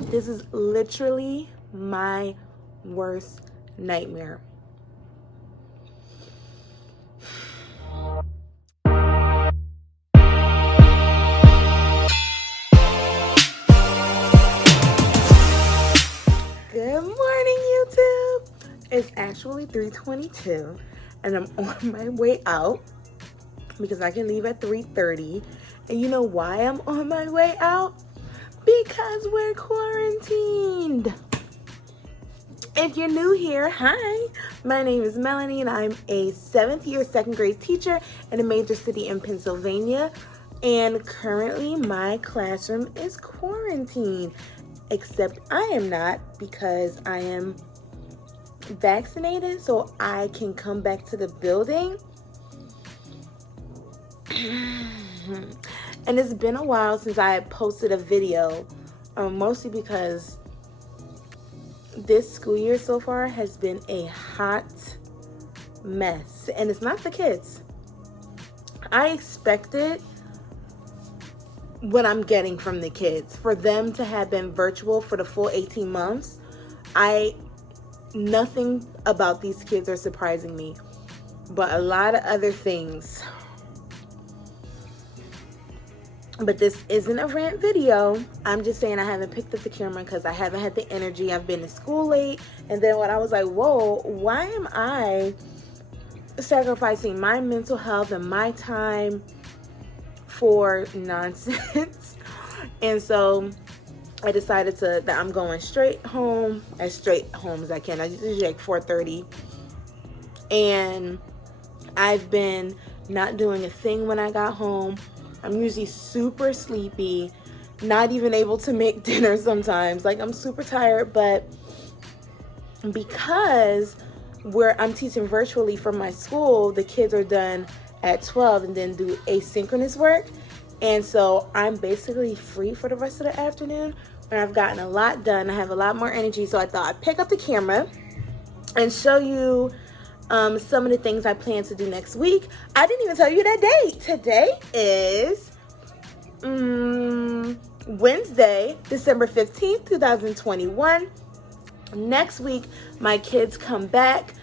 This is literally my worst nightmare. Good morning, YouTube. It's actually 3:22 and I'm on my way out because I can leave at 3:30. And you know why I'm on my way out? Because we're quarantined. If you're new here, hi, my name is Melanie and I'm a 7th year second grade teacher in a major city in Pennsylvania. And currently my classroom is quarantined, except I am not because I am vaccinated, so I can come back to the building. And it's been a while since I posted a video, mostly because this school year so far has been a hot mess. And it's not the kids. I expected what I'm getting from the kids. For them to have been virtual for the full 18 months, nothing about these kids are surprising me. But a lot of other things. But this isn't a rant video. I'm just saying I haven't picked up the camera because I haven't had the energy. I've been to school late. And then when I was like, whoa, why am I sacrificing my mental health and my time for nonsense? And so I decided that I'm going straight home as I can. I usually like 4:30. And I've been not doing a thing when I got home. I'm usually super sleepy, not even able to make dinner sometimes. Like, I'm super tired, but because I'm teaching virtually from my school, the kids are done at 12 and then do asynchronous work. And so I'm basically free for the rest of the afternoon, and I've gotten a lot done. I have a lot more energy, so I thought I'd pick up the camera and show you some of the things I plan to do next week. I didn't even tell you that date. Today is Wednesday, December 15th, 2021. Next week, my kids come back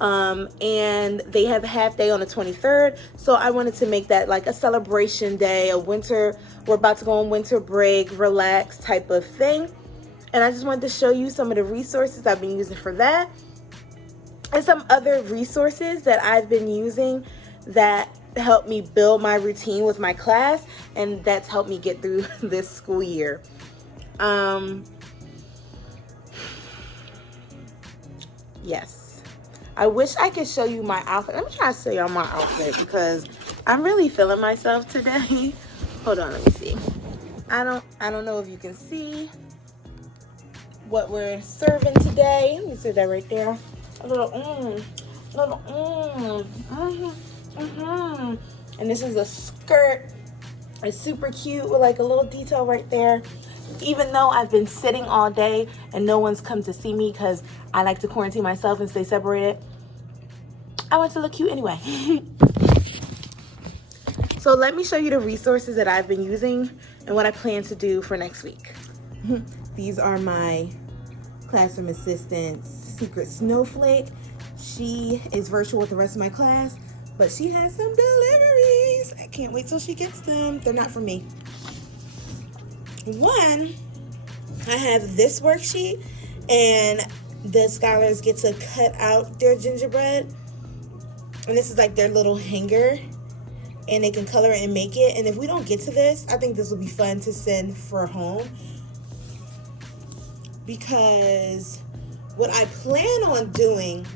and they have a half day on the 23rd. So I wanted to make that like a celebration day, we're about to go on winter break, relax type of thing. And I just wanted to show you some of the resources I've been using for that. And some other resources that I've been using that help me build my routine with my class, and that's helped me get through this school year. Yes. I wish I could show you my outfit. Let me try to show y'all my outfit because I'm really feeling myself today. Hold on, let me see. I don't know if you can see what we're serving today. Let me see that right there. And this is a skirt. It's super cute with like a little detail right there. Even though I've been sitting all day and no one's come to see me because I like to quarantine myself and stay separated, I want to look cute anyway. So let me show you the resources that I've been using and what I plan to do for next week. These are my classroom assistant's secret snowflake. She is virtual with the rest of my class, but she has some deliveries. I can't wait till she gets them. They're not for me. One, I have this worksheet, and the scholars get to cut out their gingerbread. And this is like their little hanger, and they can color it and make it. And if we don't get to this, I think this will be fun to send for home, because what I plan on doing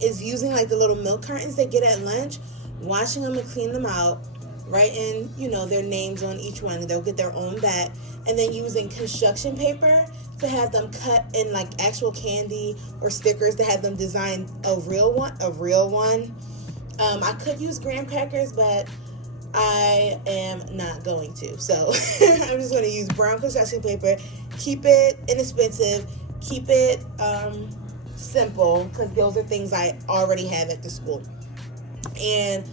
is using like the little milk cartons they get at lunch, washing them and clean them out, writing, their names on each one. They'll get their own bag, and then using construction paper to have them cut in like actual candy or stickers to have them design a real one. I could use graham crackers, but I am not going to. So I'm just going to use brown construction paper, keep it inexpensive, keep it simple, because those are things I already have at the school. And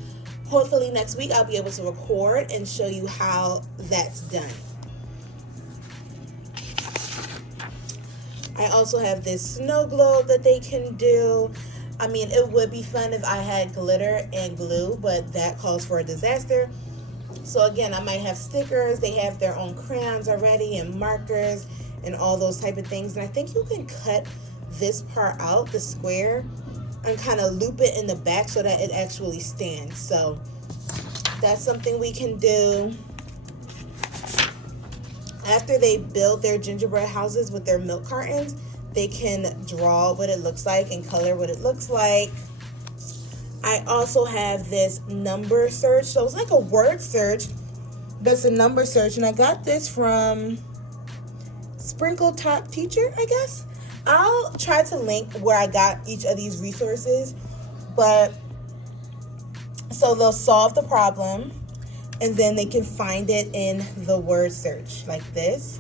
hopefully next week I'll be able to record and show you how that's done. I also have this snow globe that they can do. I mean, it would be fun if I had glitter and glue, but that calls for a disaster. So again, I might have stickers. They have their own crayons already and markers and all those type of things. And I think you can cut this part out, the square, and kind of loop it in the back so that it actually stands. So that's something we can do. After they build their gingerbread houses with their milk cartons, they can draw what it looks like and color what it looks like. I also have this number search. So it's like a word search, but it's a number search. And I got this from Sprinkle Top Teacher, I guess. I'll try to link where I got each of these resources. But so they'll solve the problem, and then they can find it in the word search like this.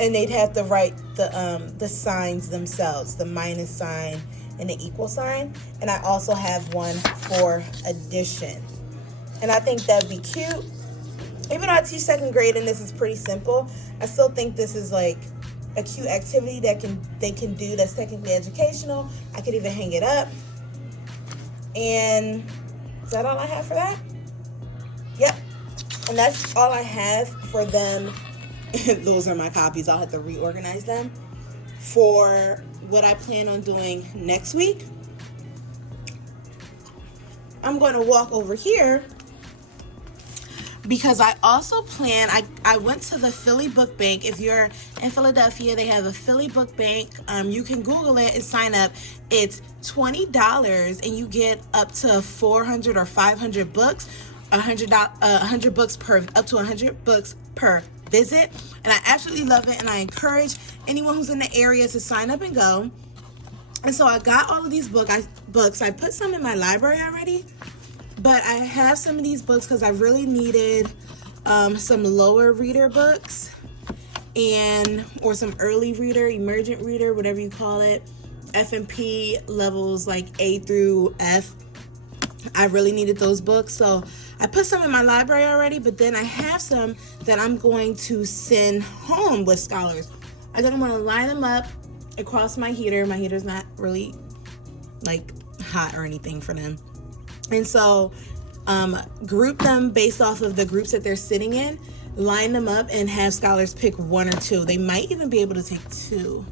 And they'd have to write the signs themselves, the minus sign and the equal sign. And I also have one for addition. And I think that'd be cute. Even though I teach second grade and this is pretty simple, I still think this is like a cute activity that they can do that's technically educational. I could even hang it up. And is that all I have for that? Yep. And that's all I have for them. Those are my copies. I'll have to reorganize them for what I plan on doing next week. I'm going to walk over here because I also plan, I went to the Philly Book Bank. If you're in Philadelphia, they have a Philly Book Bank. You can Google it and sign up. It's $20 and you get up to 400 or 500 books, 100 books per, up to 100 books per visit. And I absolutely love it, and I encourage anyone who's in the area to sign up and go. And so I got all of these books. I put some in my library already, but I have some of these books because I really needed some lower reader books or some early reader, emergent reader, whatever you call it, F&P levels like A through F. I really needed those books, so I put some in my library already, but then I have some that I'm going to send home with scholars. I think I'm going to line them up across my heater. My heater's not really like hot or anything for them. And so group them based off of the groups that they're sitting in, line them up and have scholars pick one or two. They might even be able to take 2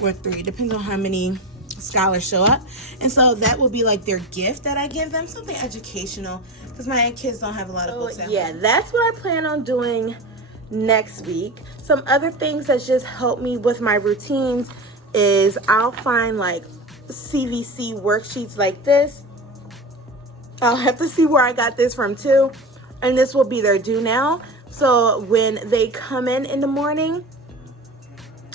or 3, depends on how many scholars show up. And so that will be like their gift that I give them, something educational, because my kids don't have a lot of books at home. That's what I plan on doing next week. Some other things that just help me with my routines is I'll find like CVC worksheets like this. I'll have to see where I got this from too, and this will be their do now. So when they come in the morning,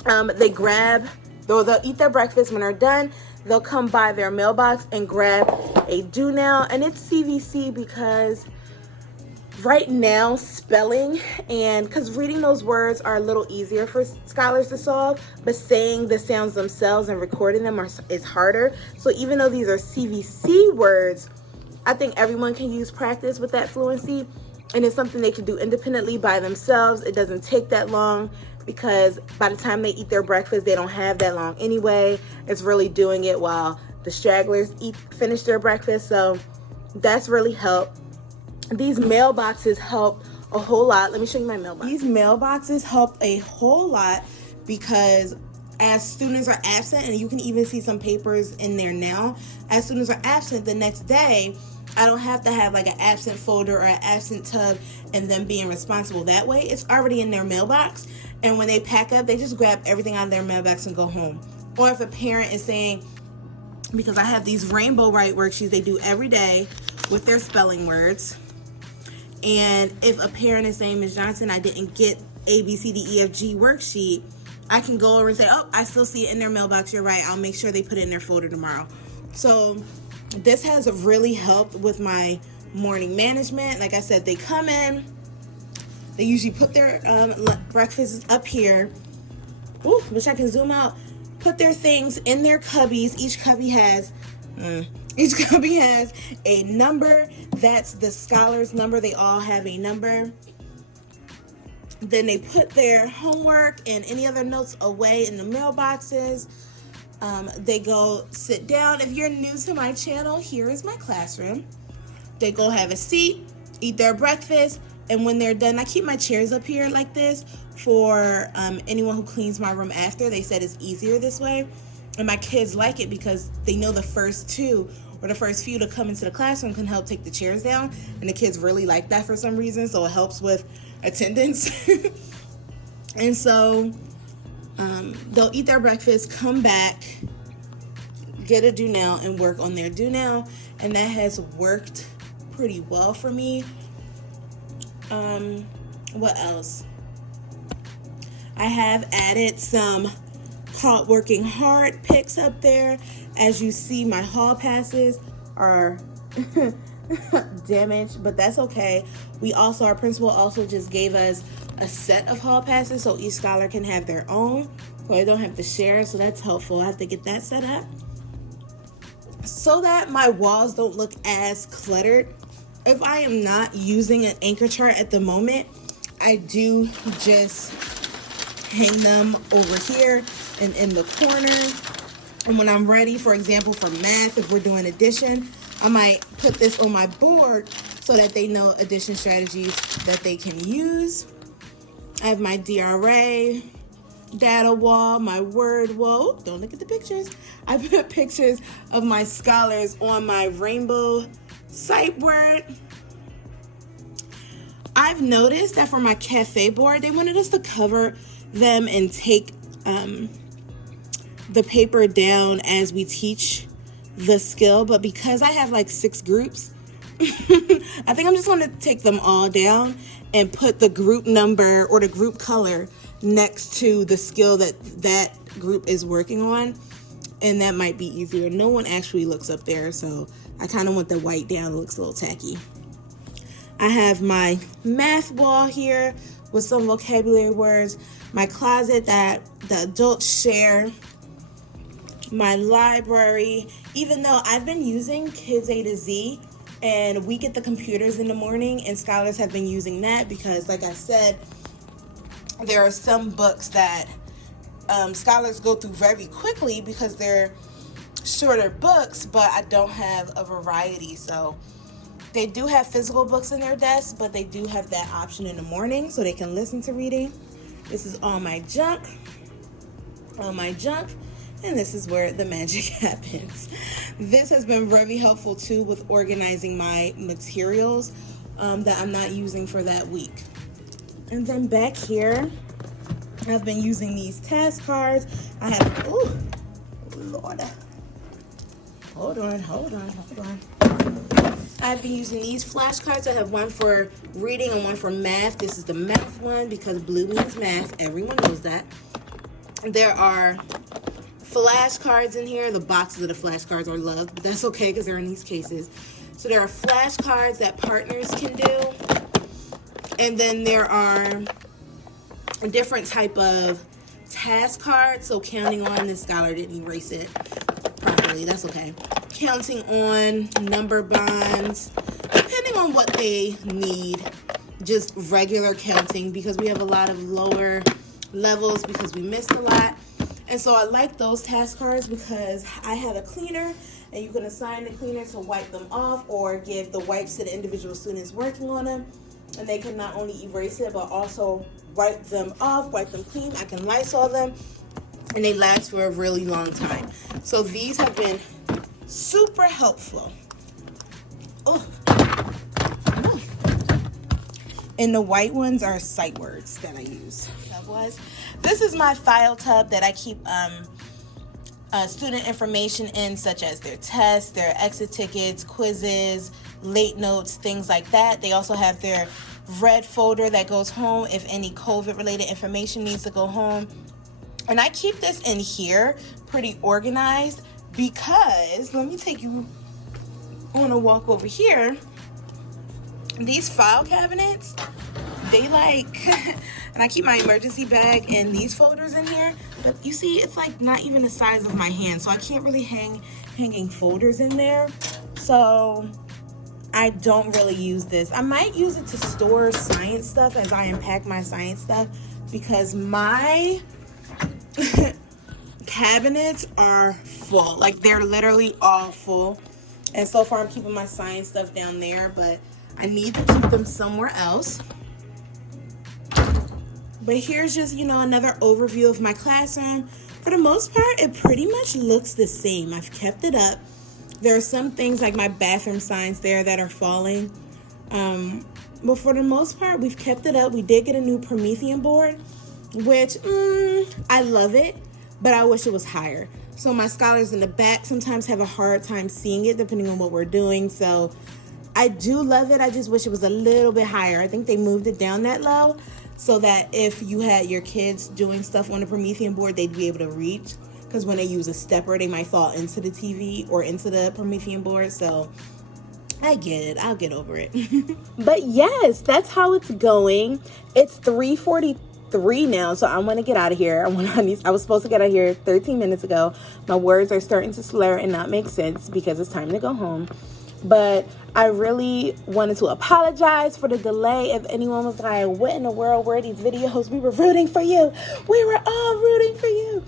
they'll eat their breakfast. When they're done, they'll come by their mailbox and grab a do now. And it's CVC because right now spelling, and because reading those words are a little easier for scholars to solve, but saying the sounds themselves and recording them is harder. So even though these are CVC words, I think everyone can use practice with that fluency, and it's something they can do independently by themselves. It doesn't take that long, because by the time they eat their breakfast, they don't have that long anyway. It's really doing it while the stragglers finish their breakfast. So that's really helped. These mailboxes help a whole lot. Let me show you my mailbox. These mailboxes help a whole lot because as students are absent, and you can even see some papers in there now, as students are absent the next day, I don't have to have like an absent folder or an absent tub and them being responsible that way. It's already in their mailbox. And when they pack up, they just grab everything out of their mailbox and go home. Or if a parent is saying, because I have these Rainbow Write worksheets they do every day with their spelling words. And if a parent is saying, Ms. Johnson, I didn't get A, B, C, D, E, F, G worksheet, I can go over and say, oh, I still see it in their mailbox. You're right. I'll make sure they put it in their folder tomorrow. So this has really helped with my morning management. Like I said, they come in, they usually put their breakfast up here. Ooh, wish I can zoom out. Put their things in their cubbies. Each cubby has a number. That's the scholar's number. They all have a number. Then they put their homework and any other notes away in the mailboxes. They go sit down. If you're new to my channel, here is my classroom. They go have a seat, eat their breakfast, and when they're done, I keep my chairs up here like this for anyone who cleans my room after. They said it's easier this way. And my kids like it because they know the first two or the first few to come into the classroom can help take the chairs down. And the kids really like that for some reason, so it helps with attendance. And so they'll eat their breakfast, come back, get a do now, and work on their do now. And that has worked pretty well for me. What else? I have added some working hard pics up there. As you see, my hall passes are damaged, but that's okay. Our principal also just gave us a set of hall passes so each scholar can have their own, so they don't have to share, so that's helpful. I have to get that set up so that my walls don't look as cluttered. If I am not using an anchor chart at the moment, I do just hang them over here and in the corner. And when I'm ready, for example, for math, if we're doing addition, I might put this on my board so that they know addition strategies that they can use. I have my DRA, data wall, my word wall. Don't look at the pictures. I put pictures of my scholars on my rainbow sight board. I've noticed that for my cafe board, they wanted us to cover them and take the paper down as we teach the skill, but because I have like 6 groups, I think I'm just going to take them all down and put the group number or the group color next to the skill that group is working on, and that might be easier. No one actually looks up there, so I kind of want the white down. It looks a little tacky. I have my math wall here with some vocabulary words, my closet that the adults share, my library. Even though I've been using Kids A to Z and we get the computers in the morning, and scholars have been using that because, like I said, there are some books that scholars go through very quickly because they're shorter books, but I don't have a variety. So they do have physical books in their desks, but they do have that option in the morning so they can listen to reading. This is all my junk, and this is where the magic happens. This has been very helpful too with organizing my materials that I'm not using for that week. And then back here, I've been using these task cards. I have, oh Lord, hold on. I've been using these flashcards. I have one for reading and one for math. This is the math one because blue means math. Everyone knows that. There are flashcards in here. The boxes of the flashcards are loved, but that's okay because they're in these cases. So there are flashcards that partners can do. And then there are a different type of task cards. So counting on, this scholar didn't erase it properly. That's okay. Counting on, number bonds, depending on what they need. Just regular counting because we have a lot of lower levels because we missed a lot. And so I like those task cards because I have a cleaner and you can assign the cleaner to wipe them off or give the wipes to the individual students working on them. And they can not only erase it, but also wipe them off, wipe them clean. I can Lysol them, and they last for a really long time. So these have been super helpful. Oh. And the white ones are sight words that I use. This is my file tub that I keep student information in, such as their tests, their exit tickets, quizzes, late notes, things like that. They also have their red folder that goes home if any COVID related information needs to go home. And I keep this in here pretty organized because, let me take you on a walk over here. These file cabinets, they like, and I keep my emergency bag and these folders in here, but you see it's like not even the size of my hand, so I can't really hanging folders in there. So I don't really use this. I might use it to store science stuff as I unpack my science stuff, because my cabinets are full. Like, they're literally all full. And so far I'm keeping my science stuff down there, but I need to keep them somewhere else. But here's just, another overview of my classroom. For the most part, it pretty much looks the same. I've kept it up. There are some things like my bathroom signs there that are falling. But for the most part, we've kept it up. We did get a new Promethean board, which I love it, but I wish it was higher. So my scholars in the back sometimes have a hard time seeing it depending on what we're doing. So I do love it. I just wish it was a little bit higher. I think they moved it down that low so that if you had your kids doing stuff on the Promethean board, they'd be able to reach. Because when they use a stepper, they might fall into the TV or into the Promethean board. So I get it. I'll get over it. But yes, that's how it's going. It's 3:43 now, so I want to get out of here. I was supposed to get out of here 13 minutes ago. My words are starting to slur and not make sense because it's time to go home. But I really wanted to apologize for the delay. If anyone was like, what in the world were these videos? We were rooting for you. We were all rooting for you.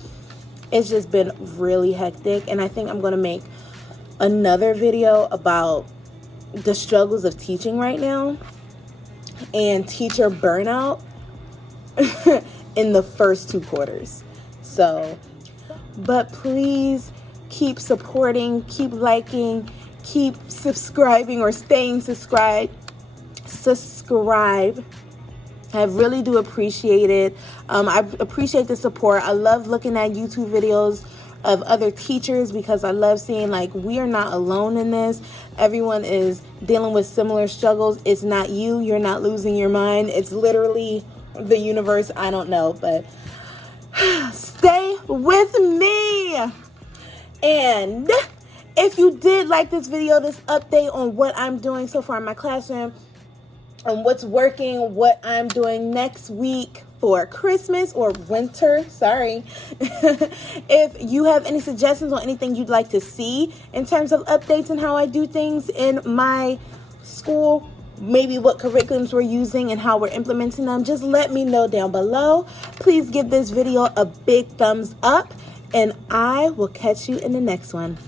It's just been really hectic, and I think I'm going to make another video about the struggles of teaching right now and teacher burnout in the first 2 quarters. So, but please keep supporting, keep liking, keep subscribing or staying subscribed. Subscribe. I really do appreciate it. I appreciate the support. I love looking at YouTube videos of other teachers because I love seeing, like, we are not alone in this. Everyone is dealing with similar struggles. It's not you. You're not losing your mind. It's literally the universe. I don't know, but stay with me. And if you did like this video, this update on what I'm doing so far in my classroom, and what's working, what I'm doing next week for Christmas or winter, sorry. If you have any suggestions on anything you'd like to see in terms of updates and how I do things in my school, maybe what curriculums we're using and how we're implementing them, just let me know down below. Please give this video a big thumbs up, and I will catch you in the next one.